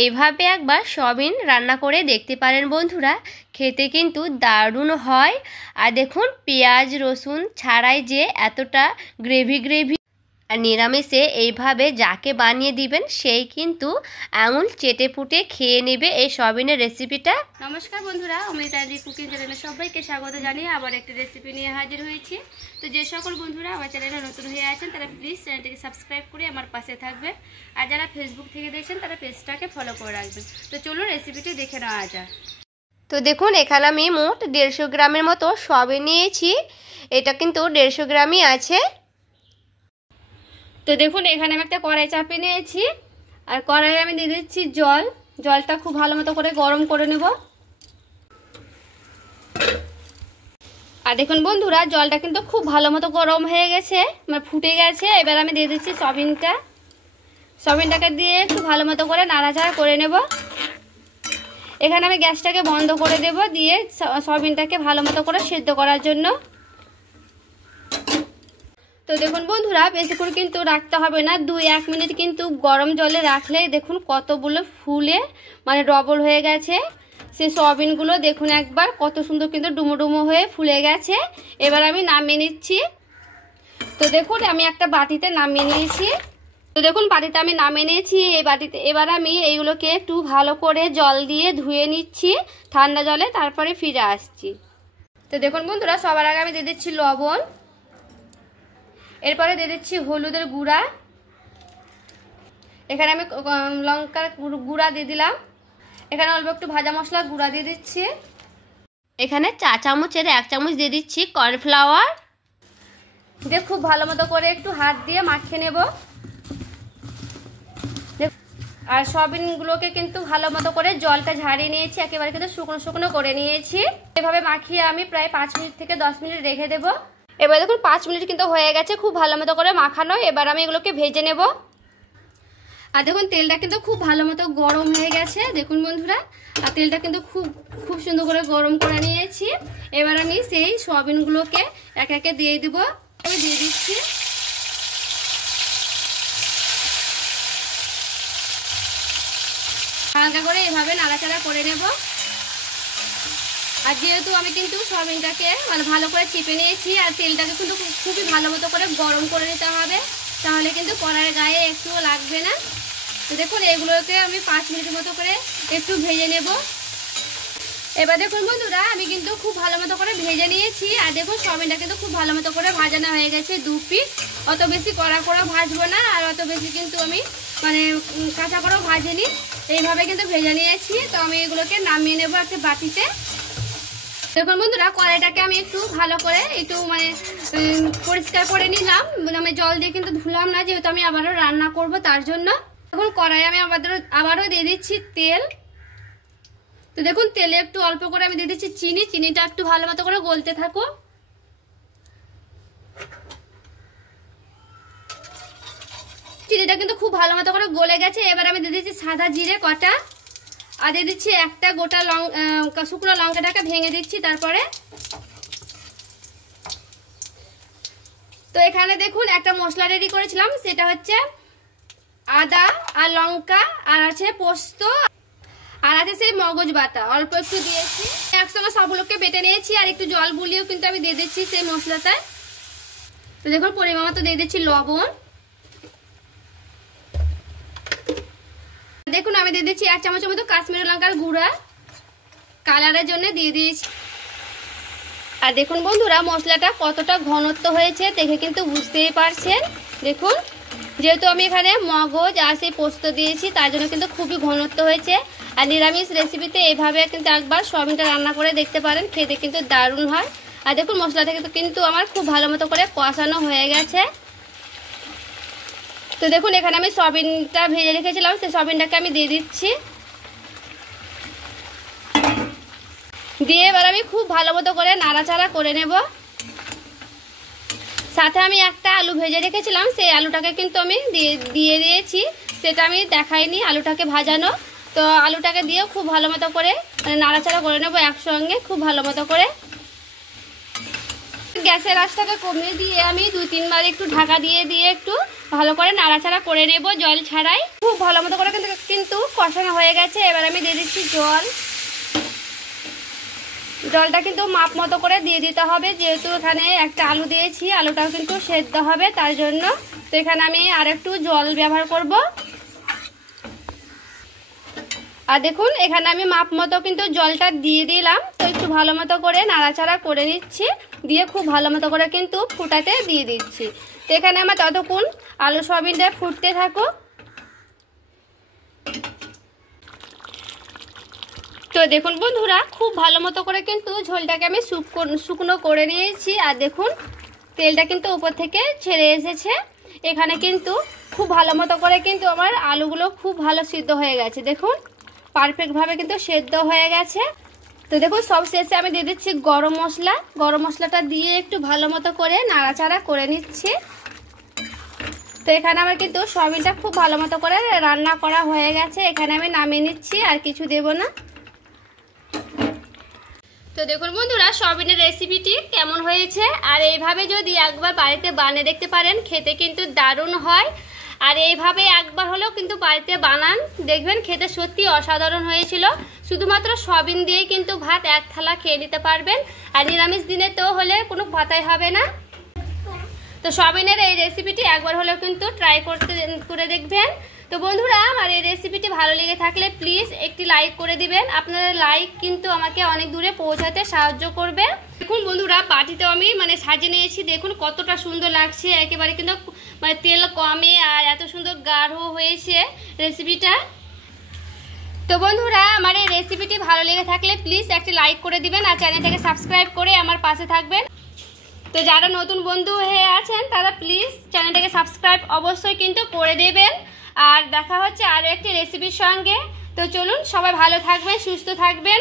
এইভাবে একবার সয়াবিন রান্না করে দেখতে পারেন বন্ধুরা, খেতে কিন্তু দারুণ হয়। আর দেখুন পেঁয়াজ রসুন ছাড়াই যে এতটা গ্রেভি গ্রেভি, আর নিরামিষে এইভাবে যাকে বানিয়ে দিবেন সেই কিন্তু আঙুল চেটে পুটে খেয়ে নেবে এই সয়াবিনের রেসিপিটা। নমস্কার বন্ধুরা, অমৃতা কুকিং চ্যানেলে সবাইকে স্বাগত জানিয়ে আবার একটি রেসিপি নিয়ে হাজির হয়েছি। তো যে সকল বন্ধুরা আমার চ্যানেলে নতুন হয়ে আছেন তারা প্লিজ চ্যানেলটিকে সাবস্ক্রাইব করে আমার পাশে থাকবেন, আর যারা ফেসবুক থেকে দেখছেন তারা পেজটাকে ফলো করে রাখবেন। তো চলুন রেসিপিটি দেখে নেওয়া যাক। তো দেখুন এখানে আমি মোট 150 গ্রামের মতো সয়াবিন নিয়েছি। এটা কিন্তু 150 গ্রামই আছে। তো দেখুন এখানে আমি একটা কড়াই চাপিয়ে নিয়েছি, আর কড়াইয়ে আমি দিয়ে দিচ্ছি জলটা খুব ভালো মতো করে গরম করে নেব। আর দেখুন বন্ধুরা জলটা কিন্তু খুব ভালো মতো গরম হয়ে গেছে, মানে ফুটে গেছে। এবার আমি দিয়ে দিচ্ছি সয়াবিনটাকে দিয়ে একটু ভালো মতো করে নাড়াচাড়া করে নেব। এখানে আমি গ্যাসটাকে বন্ধ করে দেব, দিয়ে সয়াবিনটাকে ভালো মতো করে সেদ্ধ করার জন্য। তো দেখুন বন্ধুরা বেশিক্ষণ কিন্তু রাখতে হবে না, 2-1 মিনিট কিন্তু গরম জলে রাখলে দেখুন কতগুলো ফুলে মানে ডবল হয়ে গেছে। সেই সয়াবিনগুলো দেখুন একবার কত সুন্দর কিন্তু ডুমো ডুমো হয়ে ফুলে গেছে। এবার আমি নামিয়ে নিচ্ছি। তো দেখুন আমি একটা বাটিতে নামিয়ে নিয়েছি। তো দেখুন বাটিতে আমি নামিয়ে নিয়েছি এই বাটিতে। এবার আমি এইগুলোকে একটু ভালো করে জল দিয়ে ধুয়ে নিচ্ছি ঠান্ডা জলে, তারপরে ফিরে আসছি। তো দেখুন বন্ধুরা সবার আগে আমি দিয়ে দিচ্ছি লবণ, এরপরে দিয়ে দিচ্ছি হলুদের গুঁড়া, এখানে আমি লঙ্কার গুঁড়া দিয়ে দিলাম, এখানে অল্প একটু ভাজা মশলার গুঁড়া দিয়ে দিচ্ছি, এখানে 4 চামচের 1 চামচ দিয়ে দিচ্ছি কর্নফ্লাওয়ার। দিয়ে খুব ভালো মতো করে একটু হাত দিয়ে মাখিয়ে নেব। আর সয়াবিনগুলোকে কিন্তু ভালো মতো করে জলটা ঝাড়িয়ে নিয়েছি, একেবারে কিন্তু শুকনো শুকনো করে নিয়েছি। এভাবে মাখিয়ে আমি প্রায় 5 মিনিট থেকে 10 মিনিট রেখে দেবো। এবার দেখুন 5 মিনিট কিন্তু হয়ে গেছে, খুব ভালো মতো করে মাখানো। এবার আমি এগুলোকে ভেজে নেব। আর দেখুন তেলটা কিন্তু খুব ভালো মতো গরম হয়ে গেছে দেখুন বন্ধুরা, আর তেলটা কিন্তু খুব সুন্দর করে গরম করে নিয়েছি। এবার আমি সেই সয়াবিনগুলোকে একে একে দিয়ে দিব। আমি দিয়ে দিচ্ছি। হালকা করে এভাবে নাড়াচাড়া করে নেব। আর যেহেতু আমি কিন্তু সয়াবিনটাকে মানে ভালো করে চেপে নিয়েছি, আর তেলটাকে কিন্তু খুবই ভালো মতো করে গরম করে নিতে হবে, তাহলে কিন্তু কড়াইয়ের গায়ে একটুও লাগবে না। তো দেখুন এগুলোকে আমি 5 মিনিটের মতো করে একটু ভেজে নেব। এবার দেখুন বন্ধুরা আমি কিন্তু খুব ভালো মতো করে ভেজে নিয়েছি। আর দেখুন সয়াবিনটা কিন্তু খুব ভালো মতো করে ভাজানো হয়ে গেছে 2 পিস। অত বেশি কড়া কড়া ভাজবো না, আর অত বেশি কিন্তু আমি মানে কাঁচা কড়াও ভাজিনি, এইভাবে কিন্তু ভেজে নিয়েছি। তো আমি এগুলোকে নামিয়ে নেব একটা বাটিতে। দেখুন বন্ধুরা কড়াইটাকে আমি একটু ভালো করে একটু মানে পরিষ্কার করে নিলাম, আমি জল দিয়ে কিন্তু ধুলাম না, যেহেতু আমি আবারও রান্না করব তার জন্য। দেখুন কড়াই আমি আবারও দিয়ে দিচ্ছি তেল। তো দেখুন তেলে একটু অল্প করে আমি দিয়ে দিচ্ছি চিনিটা একটু ভালো মতো করে গলতে থাকো। চিনিটা কিন্তু খুব ভালো মতো করে গলে গেছে। এবার আমি দিয়ে দিচ্ছি সাদা জিরে কটা, আর দিয়ে দিচ্ছি একটা গোটা শুকনো লঙ্কাটাকে ভেঙে দিচ্ছি তারপরে। তো এখানে দেখুন একটা মশলা রেডি করেছিলাম, সেটা হচ্ছে আদা আর লঙ্কা, আর আছে পোস্ত, আর আছে সেই মগজ বাটা অল্প একটু দিয়েছি। একসঙ্গে সবগুলোকে বেটে নিয়েছি, আর একটু জল বুলিয়েও কিন্তু আমি দিয়ে দিচ্ছি সেই মশলাটায়। তো দেখুন পরিমাণ মতো দিয়ে দিচ্ছি লবণ। দেখুন আমি দিয়ে দিচ্ছি 1 চামচের মতো কাশ্মীরি লঙ্কার গুঁড়া, কালারের জন্য দিয়ে দিয়েছি। আর দেখুন বন্ধুরা মশলাটা কতটা ঘনত্ব হয়েছে দেখে কিন্তু বুঝতেই পারছেন। দেখুন যেহেতু আমি এখানে মগজ আর সেই পোস্ত দিয়েছি তার জন্য কিন্তু খুবই ঘনত্ব হয়েছে। আর নিরামিষ রেসিপিতে এইভাবে কিন্তু একবার সয়াবিনটা রান্না করে দেখতে পারেন, খেতে কিন্তু দারুণ হয়। আর দেখুন মশলাটা কিন্তু আমার খুব ভালো মতো করে কষানো হয়ে গেছে। তো দেখুন এখানে আমি সয়াবিনটা ভেজে রেখেছিলাম, সেই সয়াবিনটাকে আমি দিয়ে দিচ্ছি। দিয়ে এবার আমি খুব ভালো মতো করে নাড়াচাড়া করে নেব। সাথে আমি একটা আলু ভেজে রেখেছিলাম, সেই আলুটাকে কিন্তু আমি দিয়ে দিয়েছি, সেটা আমি দেখাইনি আলুটাকে ভাজানো। তো আলুটাকে দিয়েও খুব ভালো মতো করে নাড়াচাড়া করে নেব একসঙ্গে খুব ভালো মতো করে। গ্যাসের আঁচটাকে কমিয়ে দিয়ে আমি 2-3 বার একটু ঢাকা দিয়ে একটু ভালো করে নাড়াচাড়া করে নেব জল ছাড়াই। খুব ভালো মতো করে কিন্তু কষানো হয়ে গেছে। এবার আমি দিয়ে দিচ্ছি জলটা কিন্তু মাপ মতো করে দিয়ে দিতে হবে, যেহেতু এখানে একটা আলু দিয়েছি, আলুটাও কিন্তু সেদ্ধ হবে তার জন্য। তো এখানে আমি আর একটু জল ব্যবহার করব। আর দেখুন এখানে আমি মাপ মতো কিন্তু জলটা দিয়ে দিলাম। তো একটু ভালো মতো করে নাড়াচাড়া করে নিচ্ছি, দিয়ে খুব ভালো মতো করে কিন্তু ফুটাতে দিয়ে দিচ্ছি। তো এখানে আমার ততক্ষণ আলু সয়াবিনটা ফুটতে থাকুক। তো দেখুন বন্ধুরা, খুব ভালো মতো করে কিন্তু ঝোলটাকে আমি শুকনো করে নিয়েছি। আর দেখুন তেলটা কিন্তু উপর থেকে ছেড়ে এসেছে। এখানে কিন্তু খুব ভালো মতো করে কিন্তু আমার আলুগুলো খুব ভালো সিদ্ধ হয়ে গেছে। দেখুন পারফেক্টভাবে কিন্তু সেদ্ধ হয়ে গেছে। তো দেখুন সব শেষে আমি দিয়ে দিচ্ছি গরম মশলাটা দিয়ে একটু ভালো মতো করে নাড়াচাড়া করে নিচ্ছি। তো এখানে আমার কিন্তু সয়াবিনটা খুব ভালো মতো করে রান্না করা হয়ে গেছে। এখানে আমি নামিয়ে নিচ্ছি, আর কিছু দেব না। তো দেখুন বন্ধুরা, সয়াবিনের রেসিপিটি কেমন হয়েছে, আর এইভাবে যদি একবার বাড়িতে বানিয়ে দেখতে পারেন খেতে কিন্তু দারুণ হয়। আর এইভাবে একবার হলেও কিন্তু বাড়িতে বানান, দেখবেন খেতে সত্যি অসাধারণ হয়েছিল। শুধুমাত্র সয়াবিন দিয়েই কিন্তু ভাত এক থালা খেয়ে নিতে পারবেন। আর নিরামিষ দিনে তো হলে কোনো ভাতাই হবে না। তো সয়াবিনের এই রেসিপিটি একবার হলেও কিন্তু ট্রাই করে দেখবেন। তো বন্ধুরা, আমার এই রেসিপিটি ভালো লেগে থাকলে প্লিজ একটি লাইক করে দিবেন। আপনারা লাইক কিন্তু আমাকে অনেক দূরে পৌঁছাতে সাহায্য করবে। দেখুন বন্ধুরা, বাটিতেও আমি সাজিয়ে নিয়েছি। দেখুন কতটা সুন্দর লাগছে, একেবারে কিন্তু তেল কমে আর এত সুন্দর গাঢ় হয়েছে রেসিপিটা। তো বন্ধুরা, আমার এই রেসিপিটি ভালো লেগে থাকলে প্লিজ একটি লাইক করে দিবেন, আর চ্যানেলটাকে সাবস্ক্রাইব করে আমার পাশে থাকবেন। তো যারা নতুন বন্ধু হয়ে আছেন তারা প্লিজ চ্যানেলটাকে সাবস্ক্রাইব অবশ্যই কিন্তু করে দেবেন। আর দেখা হচ্ছে আরও একটি রেসিপির সঙ্গে। তো চলুন, সবাই ভালো থাকবেন, সুস্থ থাকবেন।